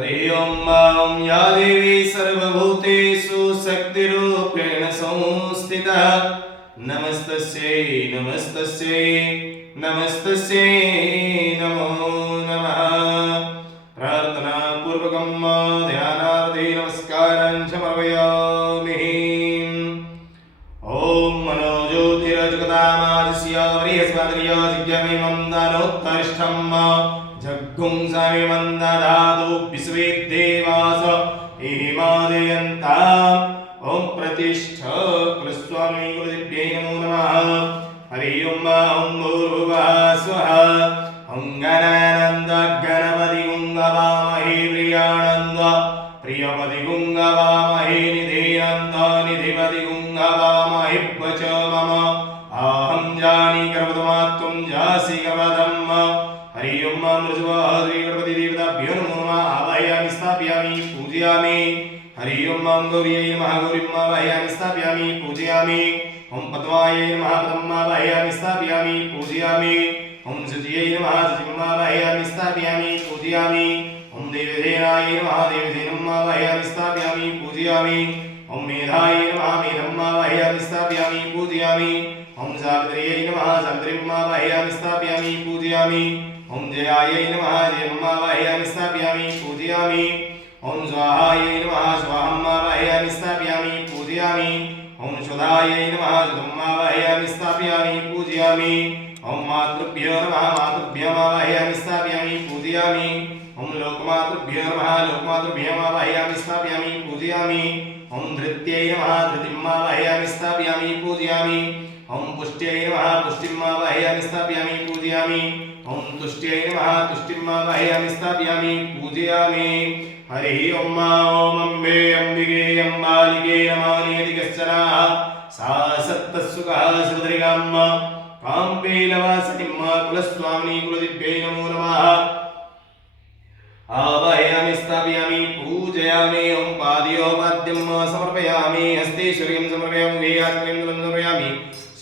हरि ओं या देवी सर्वभूतेषु शक्तिरूपेण संस्थिता नमस्तस्यै नमस्तस्यै नमस्तस्यै नमो नमः। प्रार्थना पूर्वकं ध्यानार्थे नमस्कारान् समर्पयामि। ओम मनोज्योतिरजगतामादिस्य बृहस्पतिर्य जिज्ञामेमं दानोत्तरिष्ठम् जग्गुंसामेमं ददातु विश्वे देवास हेमादयन्ताम्। ओम प्रतिष्ठ कुलस्वामी कुलदेव्यै नमो नमः। हरि ओम भूर्भुवः स्वः। ओं गणानन्द गणपति गुङ्गवामहे प्रियानन्द प्रियपति गुङ्गवामहे निधिनन्द निधिपति गुङ्गवामहे वच मम अहं जानी गर्भतमात्वं जासि गर्भधम्। हरि ओं ऋजुवः श्रीगणपति देवताभ्यो नमो नमः। आवाहयामि स्थापयामि पूजयामि। हरि ओं गौर्यै नमः गौरीं आवाहयामि स्थापयामि पूजयामि। ओं पद्मायै नमः पद्मं आवाहयामि स्थापयामि पूजयामि। ओं शुचियै नमः शुचिं आवाहयामि स्थापयामि पूजयामि। ओं देवसेनाय नमः देवसेनं आवाहयामि स्थापयामि पूजयामि। ओं मेधाय नमः मेधं आवाहयामि स्थापयामि पूजयामि। ओं सावित्र्यै नमः सावित्रीं आवाहयामि स्थापयामि पूजयामि। ओं जयायै नमः जयं आवाहयामि स्थापयामि पूजयामि। ओं स्वाहायै नमः स्वाहं आवाहयामि स्थापयामि पूजयामि। ओं सुधायै नमः सुधं आवाहयामि स्थापयामि पूजयामि। ओं मातृभ्यो नमः मातृभ्यं आवाहयामि स्थापयामि पूजयामि। ओं लोकमातृभ्यो नमः लोकमातृभ्यं आवाहयामि स्थापयामि पूजयामि। ओं धृत्यै नमः धृतिं आवाहयामि स्थापयामि पूजयामि। ओं पुष्ट्यै नमः पुष्टिं आवाहयामि स्थापयामि पूजयामि। ओं तुष्ट्यै नमः तुष्टिं आवाहयामि स्थापयामि पूजयामि। हरि ओं अम्बे अम्बिके अम्बालिके नमानियति कश्चन सा सत्तस्सुखः सुभद्रिकाम् काम्पेलवासिनीं कुलस्वामिनी कुलदिव्यै नमो नमः। आवाहयामि स्थापयामि पूजयामि। ओं पादयोपाद्यं समर्पयामि। हस्तेश्वर्यं समर्पयामि आचमनीं समर्पयामि।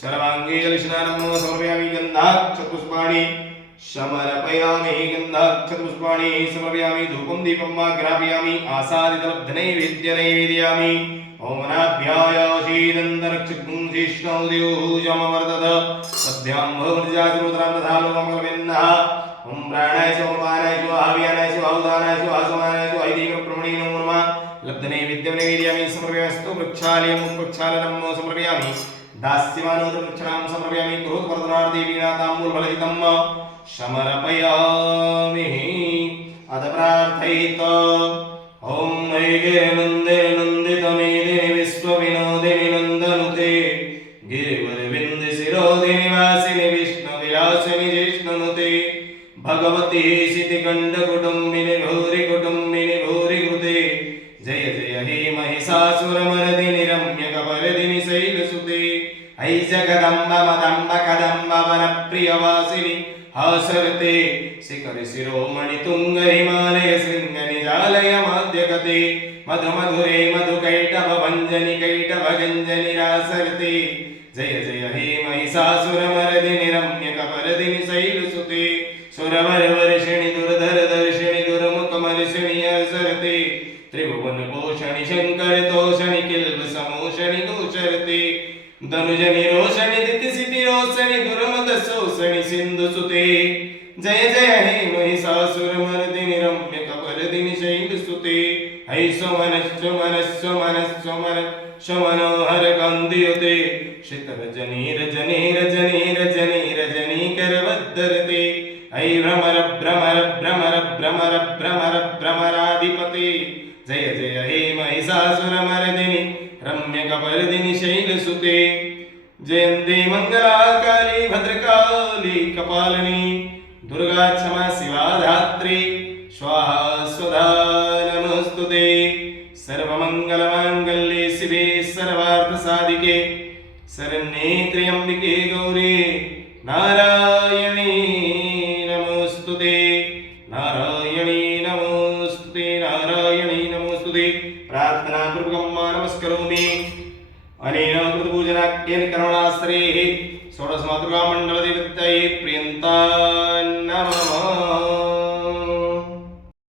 सर्वाङ्गे जलस्नानं समर्पयामि। गन्धाक्षपुष्पाणि समर्पयामि गन्धाक्षपुष्पाणि समर्पयामि। धूपं दीपं ग्रापयामि आसादितलब्धनैवेद्यनैवेदयामि। ओं नाभ्याय शीदन्तरक्षगुं शिष्णौद्योजमवर्तत पद्भ्यां भवमृजातिरुद्रां तथा लोकमङ्गलमेन्नः। ओं प्राणाय च उपानाय च आव्यानाय च आहुदानाय च आसमानाय च ऐदिकप्रमणे नमो नमः। लब्धनैवेद्यं नैवेदयामि समर्पयामि। वृक्षालयं वृक्षालनं समर्पयामि। दास्यमानोदृक्षणां समर्पयामि। क्रोधवर्धनार्थे वीणाताम्बूलफलहितं समर्पयामि। अथ प्रार्थयेत्। ओं ऐगिरिनन्दिनि नन्दितमेदिनि विश्वविनोदिनि नन्दनुते गिरिवरविन्दशिरोधिनि वासिनि विष्णुविलासिनि जिष्णुनुते भगवती शितिकण्ठकुटुम्बिनि भूरि कुटुम्बिनि भूरि कृते जय जय हे महिषासुरमर्दिनि रम्यकपर्दिनि शैलसुते ऐ जगदम्ब मदम्ब कदम्ब वनप्रियवासिनि हासरते शिखरि शिरोमणि तुंग हिमालय शृंग निजालय मध्यगते मधु मधुरे मधुकैटभ भंजनि कैटभ गंजनि रासरते जय जय हे महिषासुरमर्दिनि रम्यकपर्दिनि शैलसुते सुरवर वर्षिणि दुर्धर दर्शिनि दुर्मुखमर्षिणि असरते त्रिभुवन पोषणि शंकर तोषणि किल्ब समोषणि गोचरते धनुजनि रोषणि दितिसिति रोषणि दुर्मद शोषणि सिन्धुसुते जय जय हे महिषासुरमर्दिनि रम्यकपर्दिनि शैलसुते है स्वमनस्वमनस्वमनस्वमनोहर कान्तियुते शितरजनीरजनीरजनीरजनीरजनीकरवद्धरते ऐ भ्रमर भ्रमर भ्रमर भ्रमर भ्रमर भ्रमराधिपते जय जय हे महिषासुरमर्दिनि रम्यकपर्दिनि शैलसुते जयन्ती मंगलाकाली भद्रकाली कपालिनी दुर्गा क्षमा शिवा धात्री स्वाहा स्वधा नमोस्तुते। सर्वमंगलमांगल्ये शिवे सर्वार्थसाधिके शरण्ये त्र्यंबके गौरी नारायणी नमोस्तुते। नारायणी